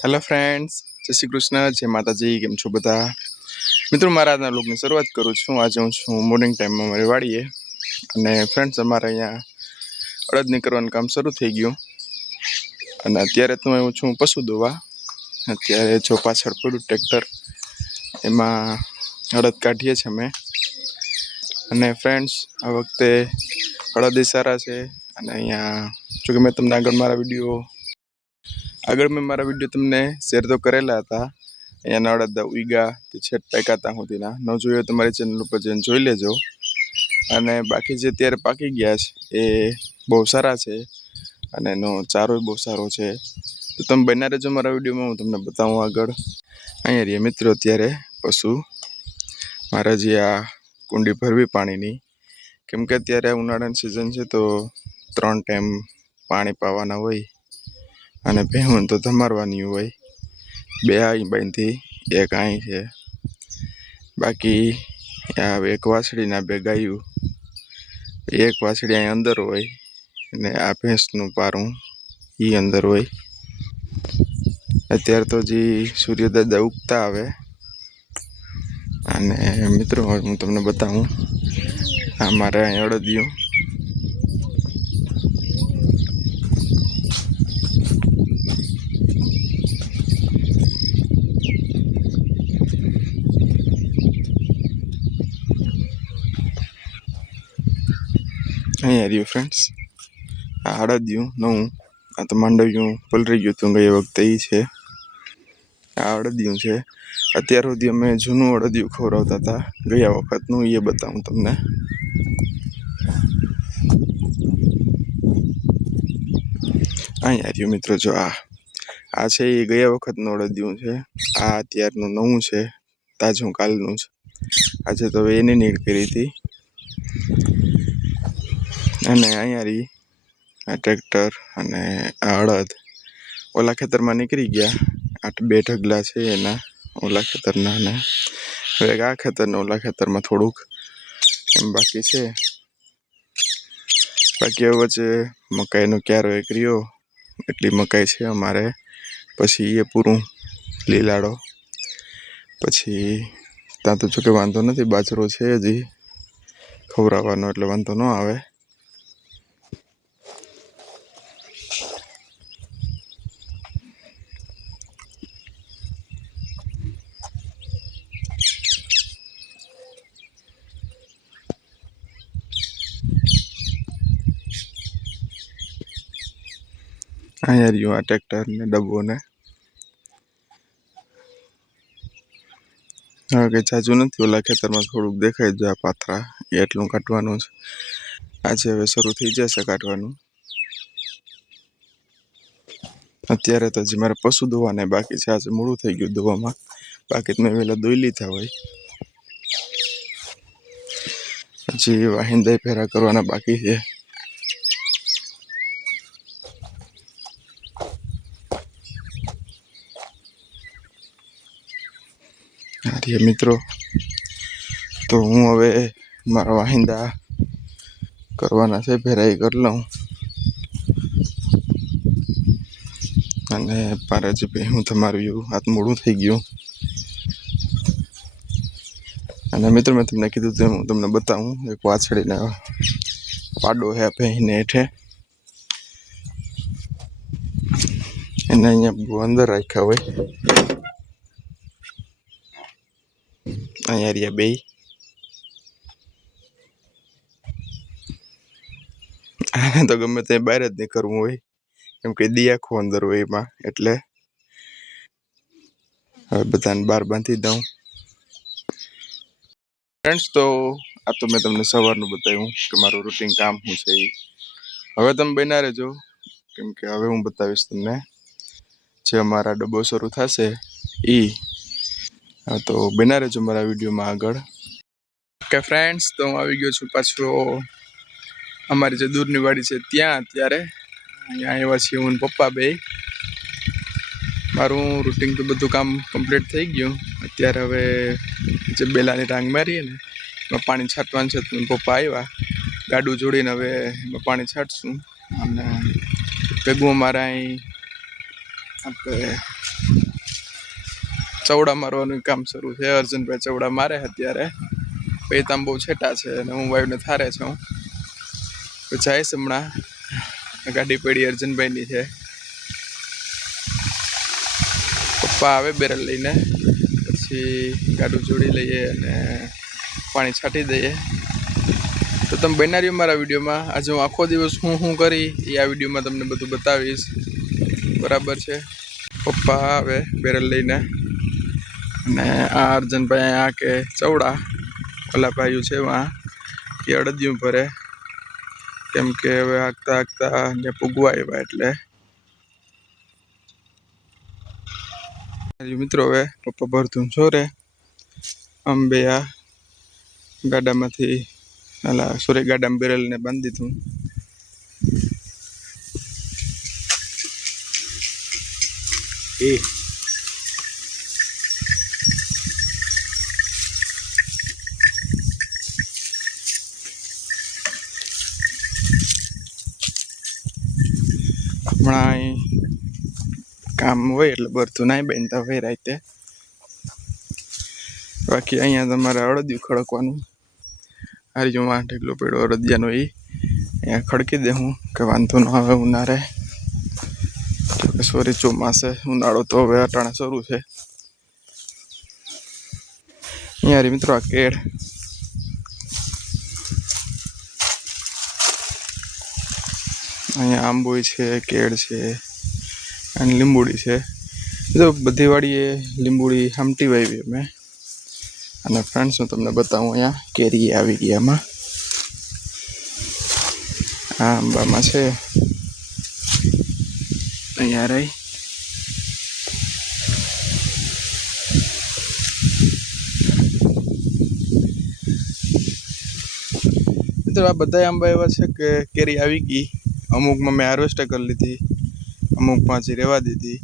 Hello friends, જય શ્રી કૃષ્ણ, જય માતાજી. કેમ છો બધા મિત્રો? મારા આજના લોકની શરૂઆત કરું છું. આજે હું છું મોર્નિંગ ટાઈમમાં મારી વાડીએ. અને ફ્રેન્ડ્સ, અમારે અહીંયા અડદની કરવાનું કામ શરૂ થઈ ગયું. અને અત્યારે તો હું છું પશુ દોવા. અત્યારે જો પાછળ પડ્યું ટ્રેક્ટર, એમાં અડદ કાઢીએ છીએ અમે. અને ફ્રેન્ડ્સ, આ વખતે અડદ સારા છે. અને અહીંયા જોકે મેં તમને આગળ મારા વિડીયો તમને શેર તો કરેલા હતા. અહીંયા અડદ ઉઈગા તે છેટ પાક્યા હતા સુધીના. ન જોયો તો મારી ચેનલ ઉપર જઈને જોઈ લેજો. અને બાકી જે અત્યારે પાકી ગયા છે એ બહુ સારા છે. અને એનો ચારો બહુ સારો છે. તો તમે બન્યા રહેજો મારા વિડીયોમાં, હું તમને બતાવું આગળ. અહીંયા રહીએ મિત્રો અત્યારે પશુ. મારે જે આ કુંડી ભરવી પાણીની, કેમ કે અત્યારે ઉનાળાની સિઝન છે તો 3 ટાઈમ પાણી પાવાના હોય. અને ભેહું તો ધમારવાની હોય. 2 અહીં બાંધી, 1 અહીં છે. બાકી આ 1 વાછડી ને 2 ગાયું. 1 વાછડી અહીં અંદર હોય અને આ ભેંસનું પારું એ અંદર હોય. અત્યારે તો જે સૂર્યદાદા ઉગતા આવે. અને મિત્રો હું તમને બતાવું, આ મારે અહીં અડદિયું. અહીંયા રહ્યું ફ્રેન્ડ્સ, આ અડદિયું નવું. આ તો માંડવ્યું પલરી ગયું હતું ગઈ વખતે, એ છે. આ અડદિયું છે. અત્યાર સુધી અમે જૂનું અડદિયું ખવડાવતા હતા, ગયા વખતનું, એ બતાવું તમને. અહીંયા રહ્યું મિત્રો, જો આ છે એ ગયા વખતનું અડદિયું છે. આ અત્યારનું નવું છે, તાજું કાલનું છે. આજે તો હવે એની નીડ કરી હતી. અને અહીંયા રહી આ ટ્રેક્ટર અને આ અડદ ઓલા ખેતરમાં નીકળી ગયા. 8-2 ઢગલા છે એના, ઓલા ખેતરના. અને હવે આ ખેતરને ઓલા ખેતરમાં થોડુંક એમ બાકી છે. બાકી હવે વચ્ચે મકાઈનો ક્યારો એક રહ્યો, એટલી મકાઈ છે અમારે. પછી એ પૂરું લીલાડો. પછી ત્યાં તો જોકે વાંધો નથી, બાજરો છે હજી ખવડાવવાનો, એટલે વાંધો ન આવે. અહીંયા રહ્યું આ ટ્રેક્ટર ને ડબ્બો ને. હવે કંઈ જાજુ નથી, ઓલા ખેતરમાં થોડુંક દેખાય છે આ પાથરા, એટલું કાઢવાનું છે. આજે હવે શરૂ થઈ જશે કાઢવાનું. અત્યારે તો હજી મારે પશુ દોવાને બાકી છે. આજે મોડું થઈ ગયું દોવામાં, બાકી મેં વહેલા દોઈ લીધા હોય. હજી વાહિંદા ફેરા કરવાના બાકી છે. મિત્રો, તો હું હવે મારા વાહિંદા કરવાના છે, ફેરાઈ કરી લઉં. અને મારે જે હું તમારું હાથ મોડું થઈ ગયું. અને મિત્રો, મેં તમને કીધું તો હું તમને બતાવું, એક વાછડીને પાડો હે ભેંને હેઠે. એને અહીંયા અંદર રાખ્યા હોય. અહીંયા રહ્યા 2. આને તો ગમે તે બહાર જ નહીં કરવું હોય, કેમ કે દી આખું અંદર હોય એમાં. એટલે હવે બધાને બહાર બાંધી દઉં. ફ્રેન્ડ્સ, તો આ તો મેં તમને સવારનું બતાવ્યું કે મારું રૂટીન કામ શું છે એ. હવે તમે બન્યા રહેજો, કેમ કે હવે હું બતાવીશ તમને જે અમારા ડબ્બો શરૂ થશે એ. તો બન્યા રહેજો મારા વિડીયોમાં આગળ. ઓકે ફ્રેન્ડ્સ, તો હું આવી ગયો છું પાછો અમારી જે દૂરની વાડી છે ત્યાં. અત્યારે અહીંયા આવ્યા છીએ હું પપ્પા બે. મારું રૂટીન તો બધું કામ કમ્પ્લીટ થઈ ગયું. અત્યારે હવે જે બેલાની ટાંગ મારીએ ને એમાં પાણી છાંટવાનું છે. તો પપ્પા આવ્યા, ગાડું જોડીને હવે એમાં પાણી છાંટશું. અને ભેગું અમારે અહીં આપણે ચવડા મારવાનું કામ શરૂ છે. અર્જુનભાઈ ચવડા મારે અત્યારે. પેતામ બહુ છેટા છે અને હું વાયુને થારે છું. જાય હમણાં ગાડી પડી અર્જુનભાઈની છે. પપ્પા આવે બેરલ લઈને, પછી ગાડું જોડી લઈએ અને પાણી છાંટી દઈએ. તો તમે બન્યા રહ્યો મારા વિડીયોમાં. આજે હું આખો દિવસ હું કરી એ આ વિડીયોમાં તમને બધું બતાવીશ. બરાબર છે. પપ્પા આવે બેરલ લઈને અને આ અર્જુનભાઈ આ કે ચવડા ઓલા ભાઈઓ છે વાં એ અડદિયું ભરે, કેમ કે હવે આગતા ત્યાં પૂગવા આવ્યા એટલે. મિત્રો હવે પપ્પા ભરતું છોરે અંબે આ ગાડામાંથી ગાડામાં બેરલને બાંધી દીધું. હમણાં કામ હોય એટલે ભરતું નાઈ બાંધતા હોય રાતે. બાકી અહીંયા તમારે અડદિયું ખડકવાનું. હારી જો વાં ઢેકલો પડ્યો અડદિયાનો, એ અહીંયા ખડકી દે હું કે વાંધો ન આવે ઉનાળે. સોરી ચોમાસે, ઉનાળો તો હવે અટાણે શરૂ છે. અહીંયા મિત્રો આ કેળ, અહીંયા આંબોઈ છે, કેળ છે અને લીંબુડી છે. જો બધી વાડીએ લીંબુડી હામટી વાવી અમે. અને ફ્રેન્ડ્સ હું તમને બતાવું, અહીંયા કેરી આવી ગઈ. આમાં આ આંબામાં છે અહીંયા રહી. મિત્રો આ બધા આંબા એવા છે કે કેરી આવી ગઈ. અમુકમાં મેં હાર્વેસ્ટ કરી લીધી, અમુકમાં હજી રહેવા દીધી.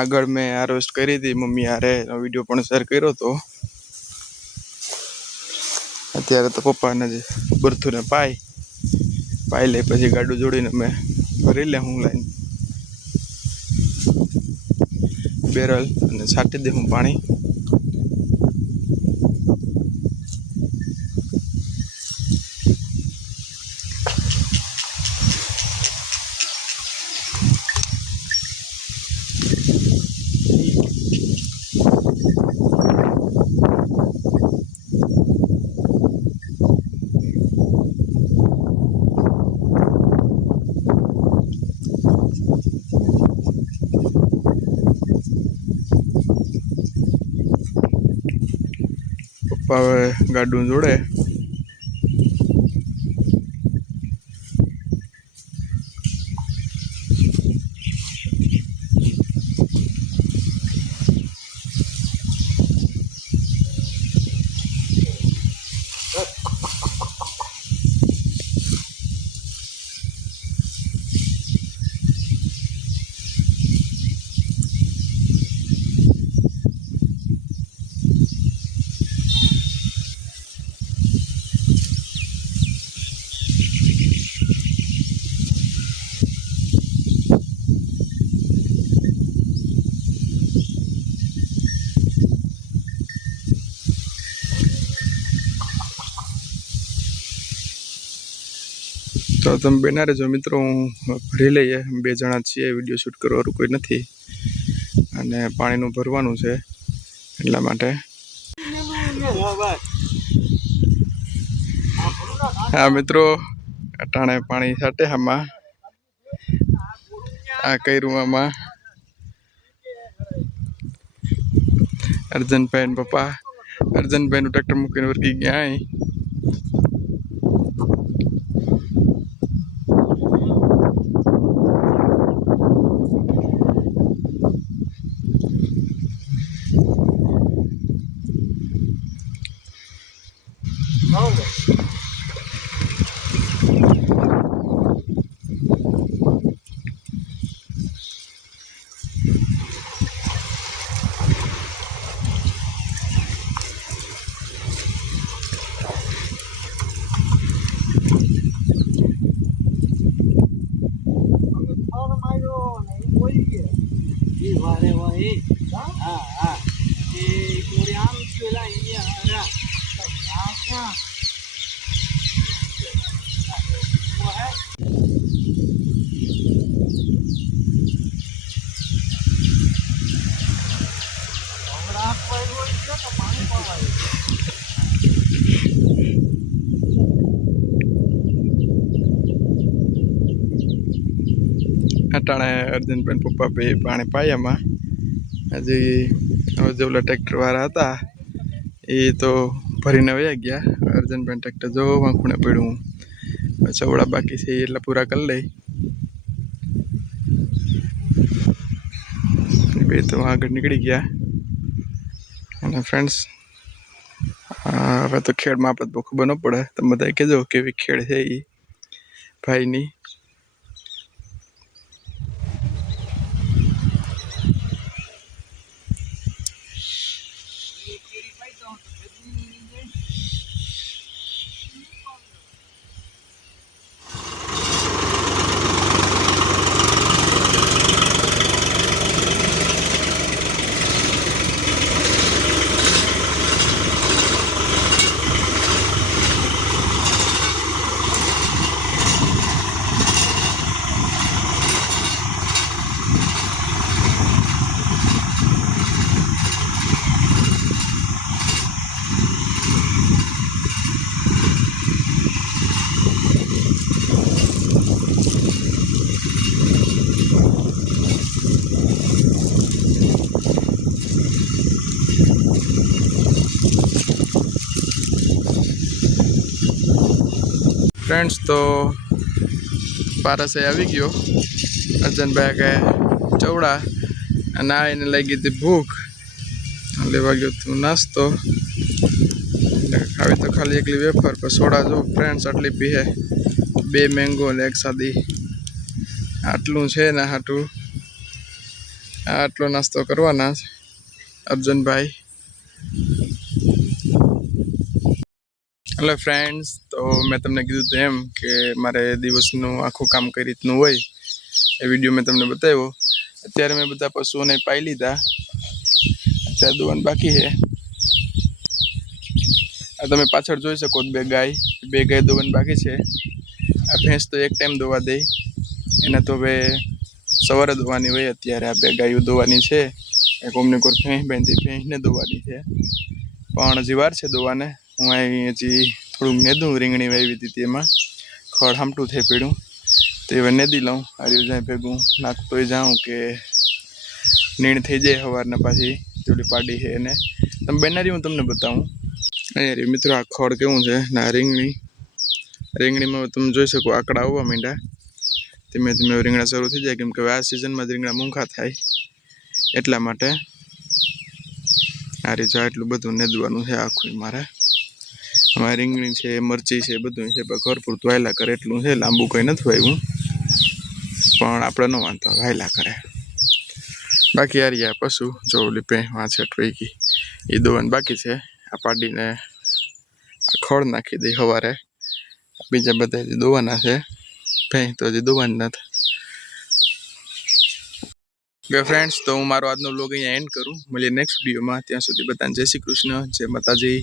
આગળ મેં હાર્વેસ્ટ કરી હતી મમ્મી હારે, વિડીયો પણ શેર કર્યો હતો. અત્યારે તો પપ્પાને જ બરથુને પાઈ લે, પછી ગાડું જોડીને મેં ભરી લે હું લાઈન બેરલ અને છાંટી દે હું પાણી. પપ્પા હવે ગાડું જોડે. તો તમે બના રહેજો મિત્રો, હું ભરી લઈએ. 2 જણા છીએ, વિડીયો શૂટ કરવાનું કોઈ નથી અને પાણીનું ભરવાનું છે એટલા માટે. હા મિત્રો, અટાણે પાણી છાંટે આમાં. આ કર્યું આમાં અર્જુનભાઈ ને પપ્પા. અર્જુનભાઈ નું ટ્રેક્ટર મૂકીને વર્ગી ગયા. અટાણે અર્જુનભાઈ પપ્પા બે પાણી પાયામાં હજી હવે જે ઓલા ટ્રેક્ટર વાળા હતા એ તો ભરીને વયા ગયા. અર્જુનભાઈ ટ્રેક્ટર જો ખૂણે પડ્યું ચવડા બાકી છે એટલા પૂરા કરી લઈ બે તો આગળ નીકળી ગયા. અને ફ્રેન્ડ્સ હવે તો ખેડમાં આપણે બહુ ખબર ન પડે. તમે બધા કહેજો કેવી ખેડ છે એ ભાઈની. ફ્રેન્ડ્સ તો પારસે આવી ગયો. અર્જનભાઈ કે ચવડા અને આ એને લાગી હતી ભૂખ, લેવા ગયો તું નાસ્તો. ખાવી તો ખાલી એકલી વેફર પર સોડા જો ફ્રેન્ડ્સ આટલી પીહે, 2 મેંગો અને 1 સાદી. આટલું છે ને હાટું આટલો નાસ્તો કરવાના અર્જનભાઈ. હેલો ફ્રેન્ડ્સ, તો મેં તમને કીધું હતું એમ કે મારે દિવસનું આખું કામ કઈ રીતનું હોય એ વિડીયો મેં તમને બતાવ્યો. અત્યારે મેં બધા પશુઓને પાઈ લીધા, અત્યારે દોવાનું બાકી છે. આ તમે પાછળ જોઈ શકો 2 ગાય દોવાની બાકી છે. આ ભેંસ તો એક ટાઈમ દોવા દે, એને તો હવે સવારે દોવાની હોય. અત્યારે આ 2 ગાયો દોવાની છે. એક ઓમની કોર ભેંસ બાંધી, ભેંસને દોવાની છે, પણ હજી વાર છે દોવાને. હું અહીં હજી થોડુંક નેદું, રીંગણી વાવી હતી એમાં ખડ હામટું થઈ પડ્યું, તો હવે નેદી લઉં. હાર્યું જાય ભેગું નાખતોય જાઉં કે નીણ થઈ જાય સવારના. પાછી જોડી પાડી છે એને તમે બનારી હું તમને બતાવું. અહીંયા મિત્રો આ ખડ કેવું છે ને આ રીંગણીમાં તમે જોઈ શકો આંકડા આવવા માંડ્યા. ધીમે ધીમે રીંગણા શરૂ થઈ જાય, કેમ કે આ સિઝનમાં રીંગણા મૂંઘા થાય એટલા માટે. આ રીતે એટલું બધું નેદવાનું છે આખું મારે. અમારે રીંગણી છે, મરચી છે, બધું છે, પણ ઘર પૂરતું વાયલા કરે એટલું છે. લાંબુ કંઈ નથી વાવ્યું, પણ આપણે ન વાંધો વાયલા કરે. બાકી યાર યા પશુ જો ઓલી ભેં વાંચે ટોઈકી એ દોવાનું બાકી છે. આ પાડીને આ ખડ નાખી દઈ સવારે. બીજા બધા હજી દોવાના છે. ભેં તો હજી દોવાની નથી. ફ્રેન્ડ્સ, તો હું મારો આજનો વ્લોગ અહીંયા એન્ડ કરું. મળીએ નેક્સ્ટ વિડીયોમાં. ત્યાં સુધી બધાને જય શ્રી કૃષ્ણ, જય માતાજી.